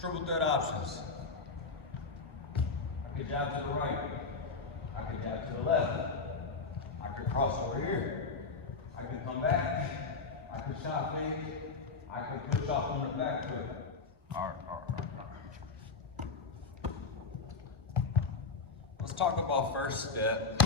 Triple threat options. I could jab to the right. I could jab to the left. I could cross over here. I could come back. I could shot fake. I could push off on the back foot. All right. Let's talk about first step.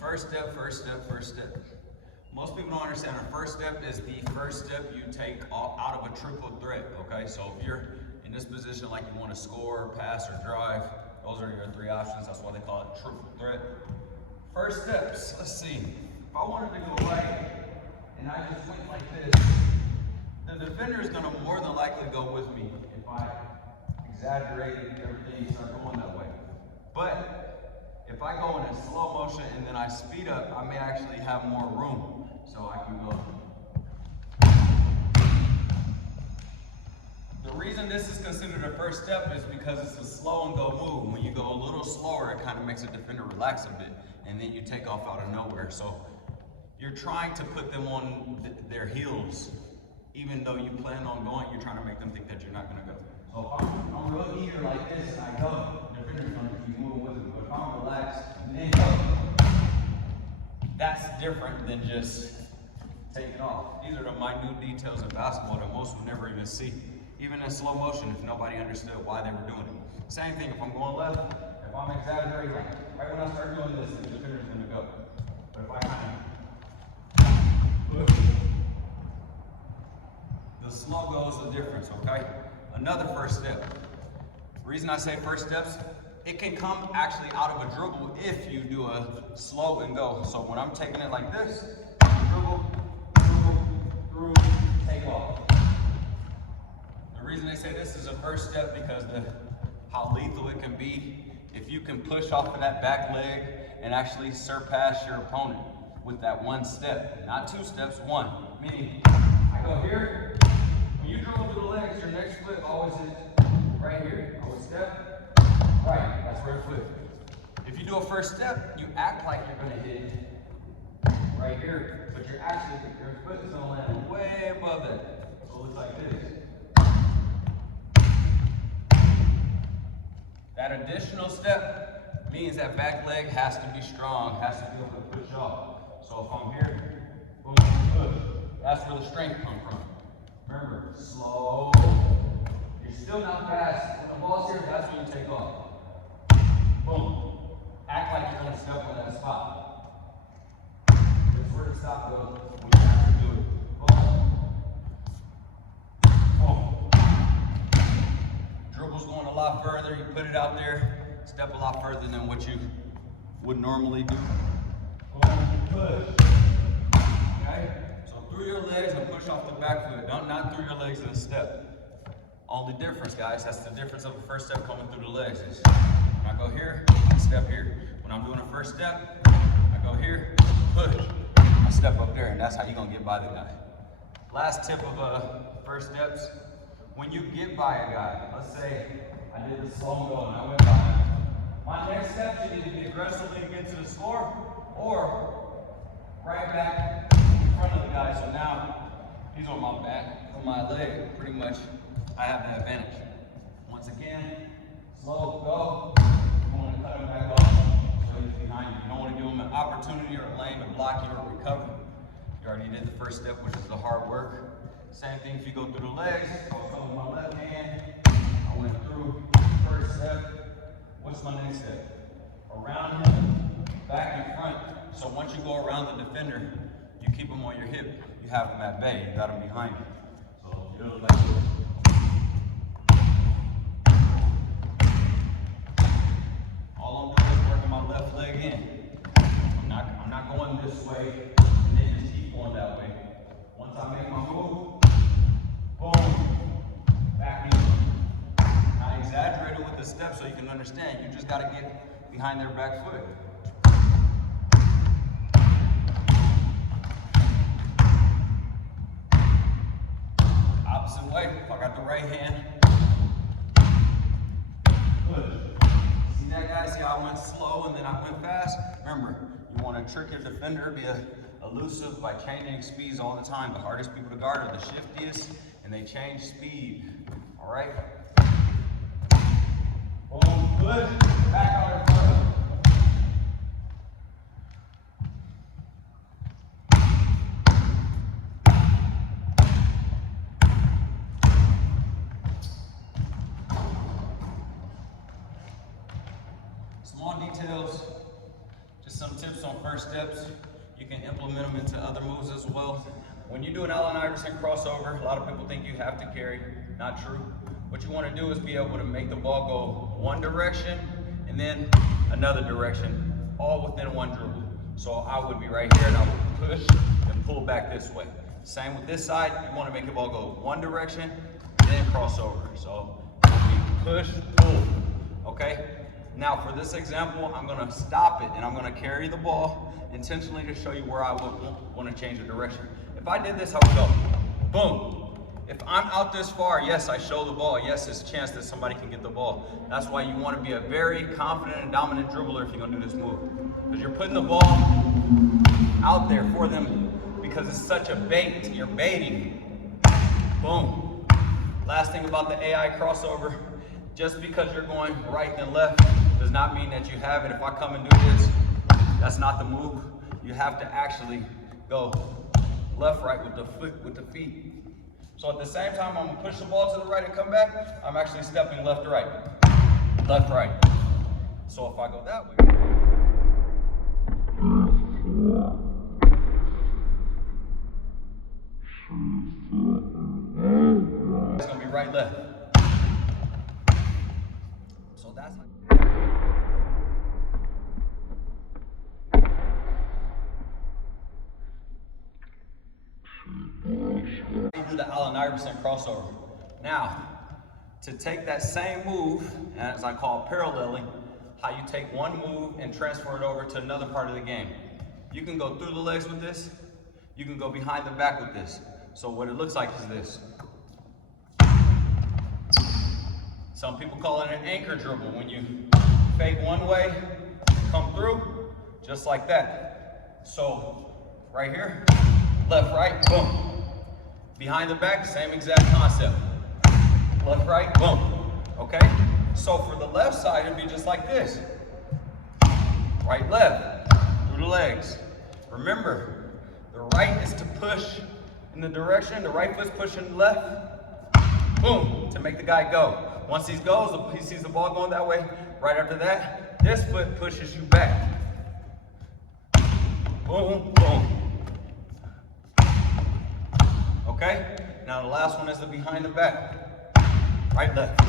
First step. Most people don't understand our first step is the first step you take out of a triple threat, okay? So if you're in this position like you want to score, pass, or drive, those are your three options. That's why they call it triple threat. First steps, let's see. If I wanted to go right and I just went like this, the defender is going to more than likely go with me if I exaggerate everything and start going that way. But if I go in a slow motion and then I speed up, I may actually have more room. So I can go. The reason this is considered a first step is because it's a slow and go move. When you go a little slower, it kind of makes a defender relax a bit, and then you take off out of nowhere. So you're trying to put them on their heels. Even though you plan on going, you're trying to make them think that you're not going to go. So if I'm real eager like this and I go, the defender's going to keep moving with me. But if I'm relaxed and then go, that's different than just taking off. These are the minute details of basketball that most would never even see. Even in slow motion, if nobody understood why they were doing it. Same thing if I'm going left, if I'm exaggerating, right when I start doing this, the defender's going to go. But if I kind of the slow go is the difference, okay? Another first step. The reason I say first steps, it can come actually out of a dribble if you do a slow and go. So when I'm taking it like this, dribble, through, take off. The reason they say this is a first step because how lethal it can be if you can push off of that back leg and actually surpass your opponent with that one step. Not two steps, one. Meaning, I go here. When you dribble through the legs, your next flip always is right here. I would step, right, that's where it flips. If you do a first step, you act like you're gonna hit right here, but you're actually, your foot is gonna land way above that. So it looks like this. That additional step means that back leg has to be strong, has to be able to push off. So if I'm here, boom, push. That's where the strength comes from. Remember, slow. You're still not fast. When the ball's here, that's when you take off. Boom. Act like you're gonna step on that spot. That's where the stop goes when you have to do it. Boom. Dribble's going a lot further. You put it out there, step a lot further than what you would normally do. Boom, push. Okay? Through your legs and push off the back foot. Not through your legs in a step. Only difference, guys, that's the difference of a first step coming through the legs. Is when I go here, I step here. When I'm doing a first step, I go here, push. I step up there, and that's how you're gonna get by the guy. Last tip of first steps, when you get by a guy, let's say I did the slow go and I went by him. My next step should either be aggressively get to the floor or right back in front of the guy. So now he's on my back, on my leg, pretty much I have the advantage. Once again, slow go. You want to cut him back off so he's behind you. You don't want to give him an opportunity or a lane to block you or recover. You already did the first step, which is the hard work. Same thing if you go through the legs. So I come with my left hand. I went through first step. What's my next step? Around him, back and front. So once you go around the defender, you keep him on your hip. You have him at bay. You got him behind you. So you do it like this. All I'm doing is working my left leg in. I'm not going this way and then just keep going that way. Once I make my move, boom, back in. I exaggerated with the steps so you can understand. You just got to get behind their back foot. Opposite way. If I got the right hand, push. See that, guys? See how I went slow and then I went fast? Remember, you want to trick your defender, be elusive by changing speeds all the time. The hardest people to guard are the shiftiest, and they change speed. All right? Boom, push, back out in front. Small details, just some tips on first steps. You can implement them into other moves as well. When you do an Allen Iverson crossover, a lot of people think you have to carry. Not true. What you want to do is be able to make the ball go one direction and then another direction, all within one dribble. So I would be right here and I would push and pull back this way. Same with this side, you want to make the ball go one direction, then crossover. So it would be push, pull, okay? Now for this example, I'm gonna stop it and I'm gonna carry the ball intentionally to show you where I would want to change the direction. If I did this, I would go, boom. If I'm out this far, yes, I show the ball. Yes, there's a chance that somebody can get the ball. That's why you want to be a very confident and dominant dribbler if you're gonna do this move. Because you're putting the ball out there for them because it's such a bait, you're baiting. Boom. Last thing about the AI crossover, just because you're going right and left does not mean that you have it. If I come and do this, that's not the move. You have to actually go left, right with the foot, with the feet. So at the same time, I'm gonna push the ball to the right and come back, I'm actually stepping left to right, left, right. So if I go that way, it's gonna be right, left. So that's how you do the Allen Iverson crossover. Now, to take that same move, as I call paralleling, how you take one move and transfer it over to another part of the game. You can go through the legs with this. You can go behind the back with this. So what it looks like is this. Some people call it an anchor dribble. When you fake one way, come through, just like that. So right here, left, right, boom. Behind the back, same exact concept. Left, right, boom. Okay? So for the left side, it'd be just like this. Right, left, through the legs. Remember, the right is to push in the direction, the right foot's pushing the left. Boom, to make the guy go. Once he goes, he sees the ball going that way. Right after that, this foot pushes you back. Boom, boom. Okay? Now the last one is the behind the back. Right, left.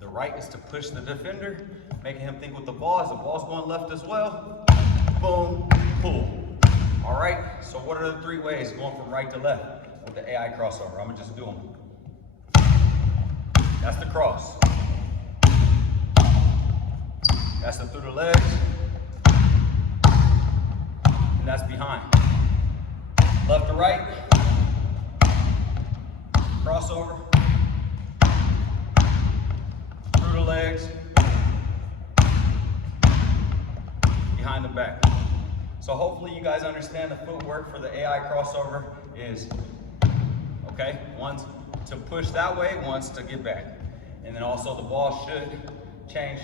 The right is to push the defender, making him think with the ball. As the ball's going left as well, boom, pull. All right, so what are the three ways going from right to left with the AI crossover? I'm gonna just do them. That's the cross. That's the through the legs. And that's behind. Left to right. Crossover. Through the legs. Behind the back. So hopefully you guys understand the footwork for the AI crossover is, okay, one's to push that way, one's to get back. And then also the ball should change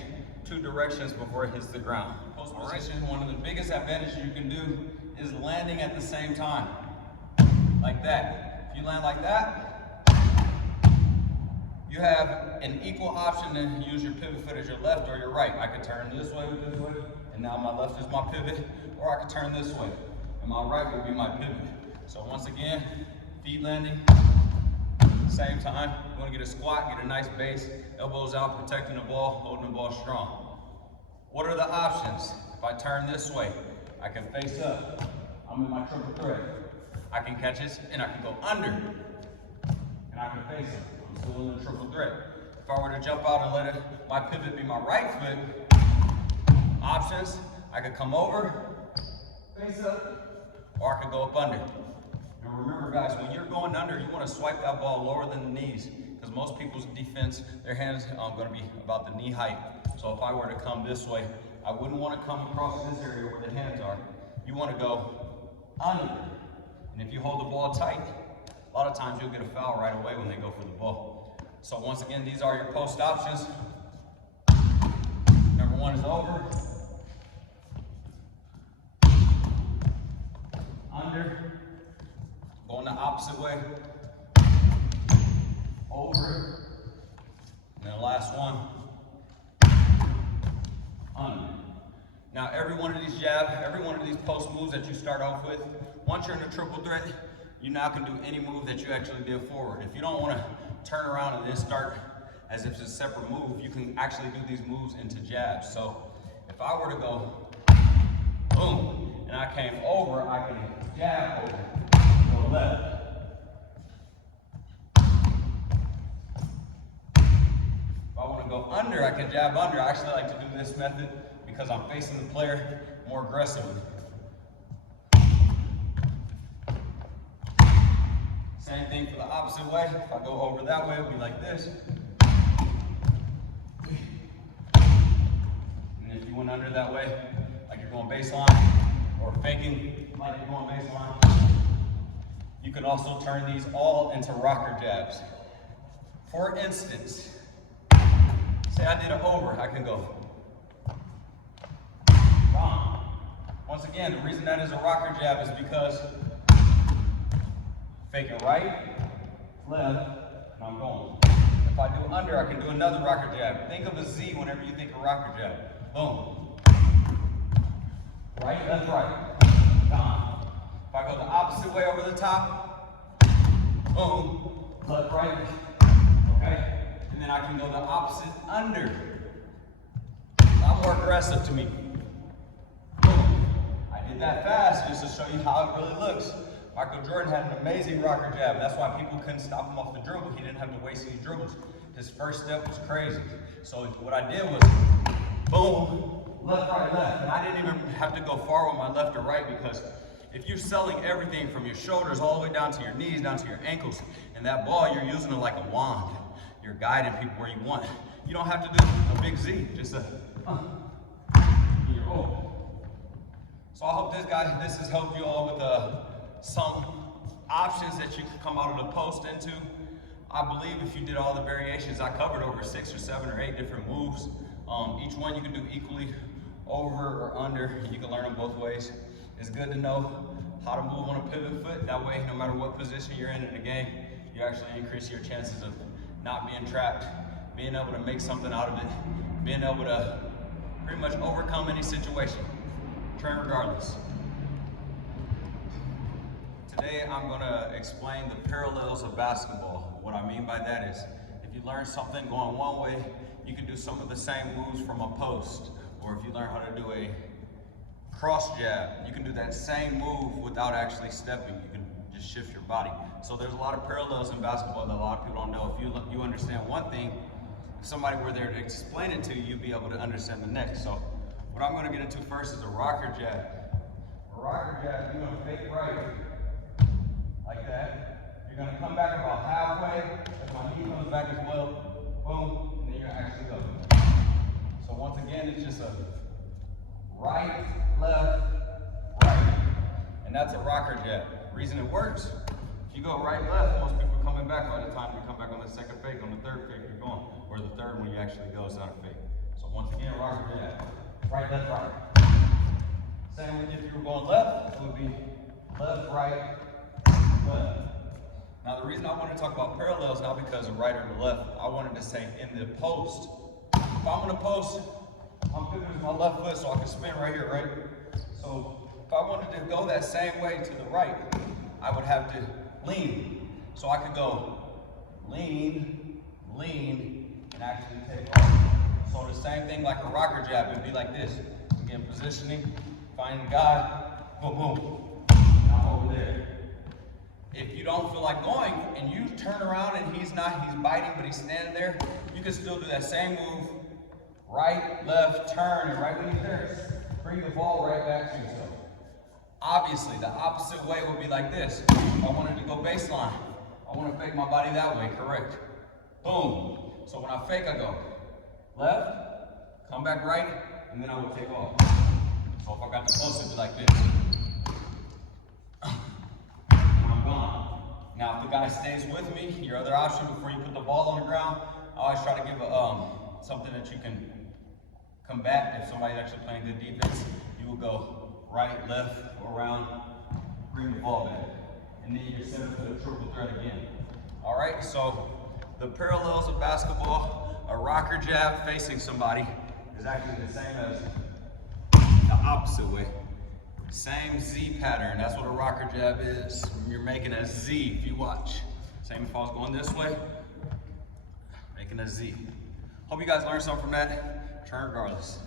two directions before it hits the ground. Post position, one of the biggest advantages you can do is landing at the same time. Like that. If you land like that, you have an equal option to use your pivot foot as your left or your right. I could turn this way with this way, and now my left is my pivot, or I could turn this way, and my right will be my pivot. So once again, feet landing, same time, you want to get a squat, get a nice base, elbows out, protecting the ball, holding the ball strong. What are the options? If I turn this way, I can face up. I'm in my triple threat. I can catch this, and I can go under, and I can face it. I'm still in the triple threat. If I were to jump out and let my pivot be my right foot, options, I could come over, face up, or I could go up under. And remember guys, when you're going under, you want to swipe that ball lower than the knees, because most people's defense, their hands are going to be about the knee height. So if I were to come this way, I wouldn't want to come across this area where the hands are. You want to go under. And if you hold the ball tight, a lot of times you'll get a foul right away when they go for the ball. So once again, these are your post options. Number one is over. Under. Going the opposite way. Over. And then the last one. Under. Now every one of these jab, every one of these post moves that you start off with, once you're in a triple threat, you now can do any move that you actually did forward. If you don't want to turn around and then start as if it's a separate move, you can actually do these moves into jabs. So if I were to go boom, and I came over, I can jab over, go left. If I want to go under, I can jab under. I actually like to do this method because I'm facing the player more aggressively. Same thing for the opposite way. If I go over that way, it'll be like this. And if you went under that way, like you're going baseline, or faking like you're going baseline, you can also turn these all into rocker jabs. For instance, say I did an over, I can go. Once again, the reason that is a rocker jab is because fake it right, left, and I'm going. If I do under, I can do another rocker jab. Think of a Z whenever you think of rocker jab. Boom. Right, left, right. Gone. If I go the opposite way over the top, boom, left, right. Okay? And then I can go the opposite under. A lot more aggressive to me. I did that fast just to show you how it really looks. Michael Jordan had an amazing rocker jab. That's why people couldn't stop him off the dribble. He didn't have to waste any dribbles. His first step was crazy. So what I did was, boom, left, right, left. And I didn't even have to go far with my left or right, because if you're selling everything from your shoulders all the way down to your knees, down to your ankles, and that ball, you're using it like a wand. You're guiding people where you want. You don't have to do a big Z, just a, you're over. So I hope this has helped you all with some options that you can come out of the post into. I believe if you did all the variations, I covered over 6 or 7 or 8 different moves. Each one you can do equally over or under. You can learn them both ways. It's good to know how to move on a pivot foot. That way, no matter what position you're in the game, you actually increase your chances of not being trapped, being able to make something out of it, being able to pretty much overcome any situation. Train regardless. Today I'm going to explain the parallels of basketball. What I mean by that is, if you learn something going one way, you can do some of the same moves from a post. Or if you learn how to do a cross jab, you can do that same move without actually stepping. You can just shift your body. So there's a lot of parallels in basketball that a lot of people don't know. If you understand one thing, if somebody were there to explain it to you, you'd be able to understand the next. So what I'm going to get into first is a rocker jab. A rocker jab, you're going to fake right, like that. You're going to come back about halfway, as my knee comes back as well, boom, and then you're going to actually go. So once again, it's just a right, left, right. And that's a rocker jab. Reason it works, if you go right, left, most people are coming back by the time you come back on the second fake, on the third fake you're going, or the third one you actually go is not a fake. So once again, rocker jab. Right, left, right. Same with if you were going left, it would be left, right, left. Now the reason I want to talk about parallels, not because of right or the left, I wanted to say in the post. If I'm in a post, I'm pivoting with my left foot so I can spin right here, right? So if I wanted to go that same way to the right, I would have to lean. So I could go lean, and actually take off. So the same thing like a rocker jab, it'd be like this. Again, positioning, find the guy, boom, boom. Now over there. If you don't feel like going and you turn around and he's biting, but he's standing there, you can still do that same move. Right, left, turn, and right when he's there, bring the ball right back to yourself. Obviously, the opposite way would be like this. If I wanted to go baseline, I want to fake my body that way, correct? Boom. So when I fake, I go left, come back right, and then I would take off. So if I got the post, it'd be like this. And I'm gone. Now, if the guy stays with me, your other option before you put the ball on the ground, I always try to give something that you can combat, if somebody's actually playing good defense, you will go right, left, around, bring the ball back. And then you're set up for the triple threat again. All right, so the parallels of basketball, a rocker jab facing somebody is actually the same as the opposite way. Same Z pattern, that's what a rocker jab is. You're making a Z if you watch. Same if I was going this way, making a Z. Hope you guys learned something from that. Turn regardless.